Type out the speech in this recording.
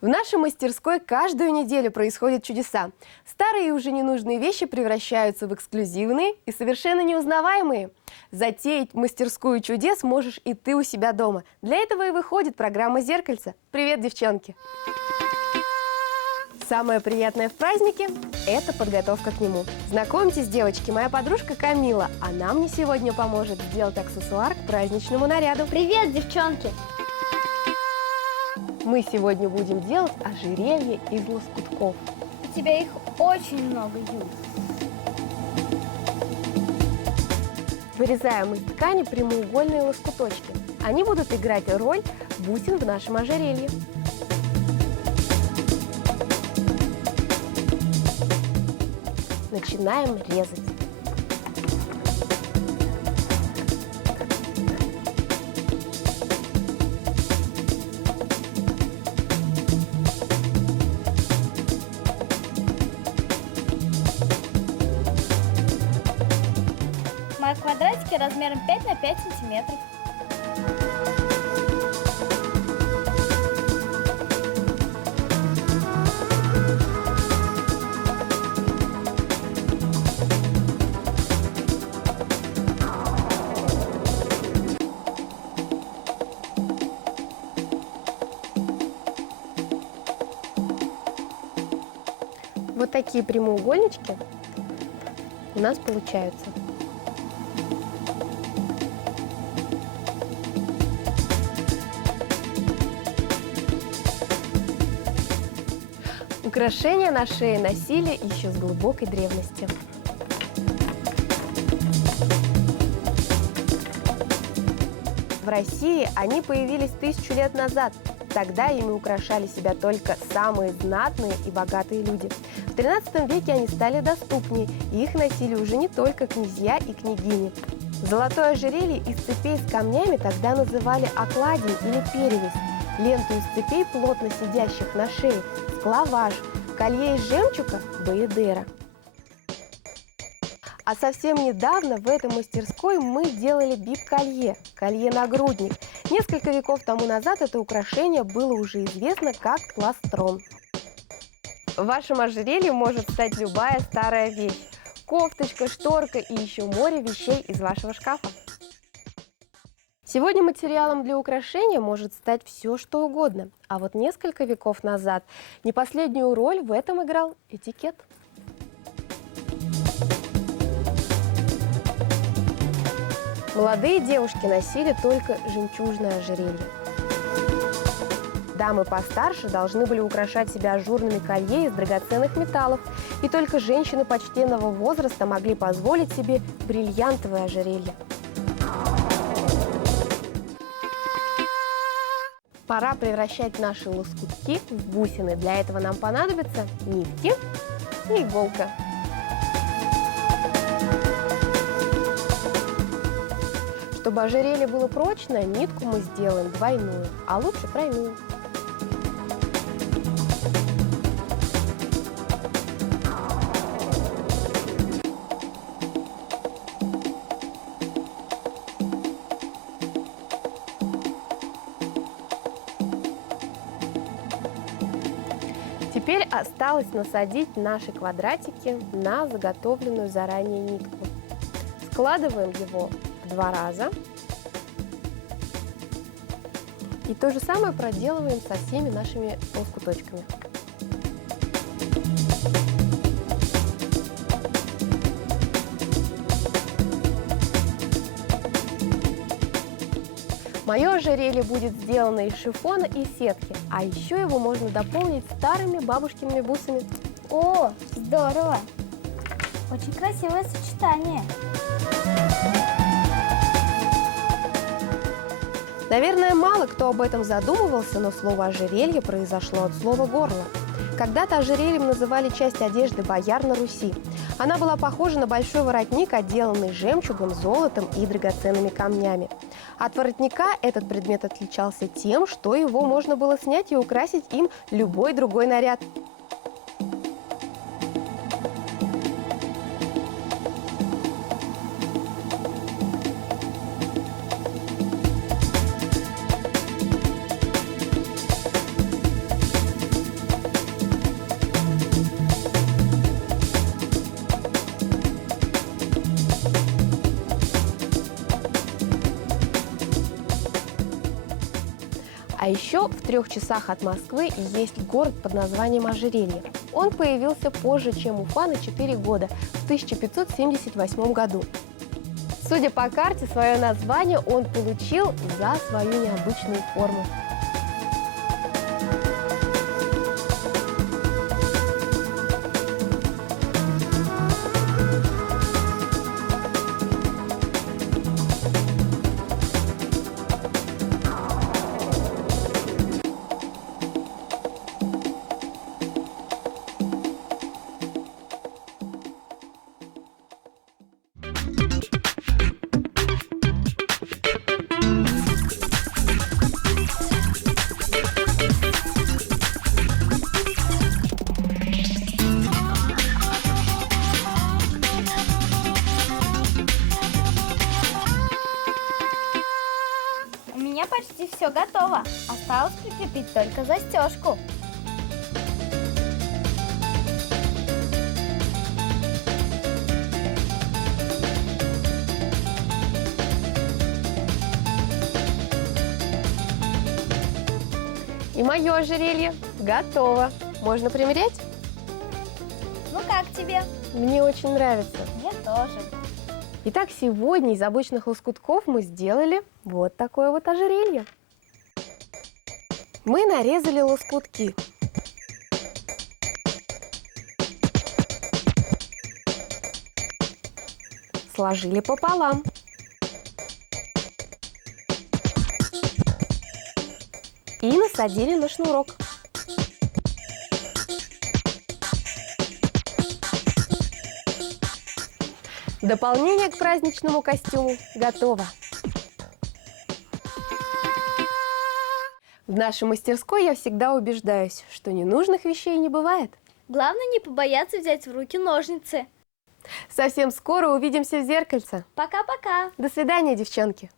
В нашей мастерской каждую неделю происходят чудеса. Старые и уже ненужные вещи превращаются в эксклюзивные и совершенно неузнаваемые. Затеять мастерскую чудес можешь и ты у себя дома. Для этого и выходит программа «Зеркальце». Привет, девчонки! Самое приятное в празднике – это подготовка к нему. Знакомьтесь, девочки, моя подружка Камила. Она мне сегодня поможет сделать аксессуар к праздничному наряду. Привет, девчонки! Мы сегодня будем делать ожерелье из лоскутков. У тебя их очень много, Юль. Вырезаем из ткани прямоугольные лоскуточки. Они будут играть роль бусин в нашем ожерелье. Начинаем резать. Мои квадратики размером 5 на 5 сантиметров. Вот такие прямоугольнички у нас получаются. Украшения на шее носили еще с глубокой древности. В России они появились 1000 лет назад. Тогда ими украшали себя только самые знатные и богатые люди. В XIII веке они стали доступнее, и их носили уже не только князья и княгини. Золотое ожерелье из цепей с камнями тогда называли окладень или перевязь. Ленту из цепей, плотно сидящих на шее, склаваж, колье из жемчуга – баедера. А совсем недавно в этой мастерской мы делали бип-колье, колье-нагрудник. Несколько веков тому назад это украшение было уже известно как пластрон. В вашем ожерелье может стать любая старая вещь. Кофточка, шторка и еще море вещей из вашего шкафа. Сегодня материалом для украшения может стать все, что угодно. А вот несколько веков назад не последнюю роль в этом играл этикет. Молодые девушки носили только жемчужное ожерелье. Дамы постарше должны были украшать себя ажурными колье из драгоценных металлов, и только женщины почтенного возраста могли позволить себе бриллиантовое ожерелье. Пора превращать наши лоскутки в бусины. Для этого нам понадобятся нитки и иголка. Чтобы ожерелье было прочное, нитку мы сделаем двойную, а лучше тройную. Теперь осталось насадить наши квадратики на заготовленную заранее нитку. Складываем его в 2 раза. И то же самое проделываем со всеми нашими лоскуточками. Мое ожерелье будет сделано из шифона и сетки, а еще его можно дополнить старыми бабушкиными бусами. О, здорово! Очень красивое сочетание. Наверное, мало кто об этом задумывался, но слово «ожерелье» произошло от слова «горло». Когда-то ожерельем называли часть одежды бояр на Руси. Она была похожа на большой воротник, отделанный жемчугом, золотом и драгоценными камнями. От воротника этот предмет отличался тем, что его можно было снять и украсить им любой другой наряд. А еще в 3 часах от Москвы есть город под названием Ожерелье. Он появился позже, чем Уфа, на 4 года, в 1578 году. Судя по карте, свое название он получил за свою необычную форму. У меня почти все готово. Осталось прикрепить только застежку. И мое ожерелье готово. Можно примерять? Ну как тебе? Мне очень нравится. Мне тоже. Итак, сегодня из обычных лоскутков мы сделали вот такое вот ожерелье. Мы нарезали лоскутки. Сложили пополам. И насадили на шнурок. Дополнение к праздничному костюму готово. В нашей мастерской я всегда убеждаюсь, что ненужных вещей не бывает. Главное не побояться взять в руки ножницы. Совсем скоро увидимся в зеркальце. Пока-пока. До свидания, девчонки.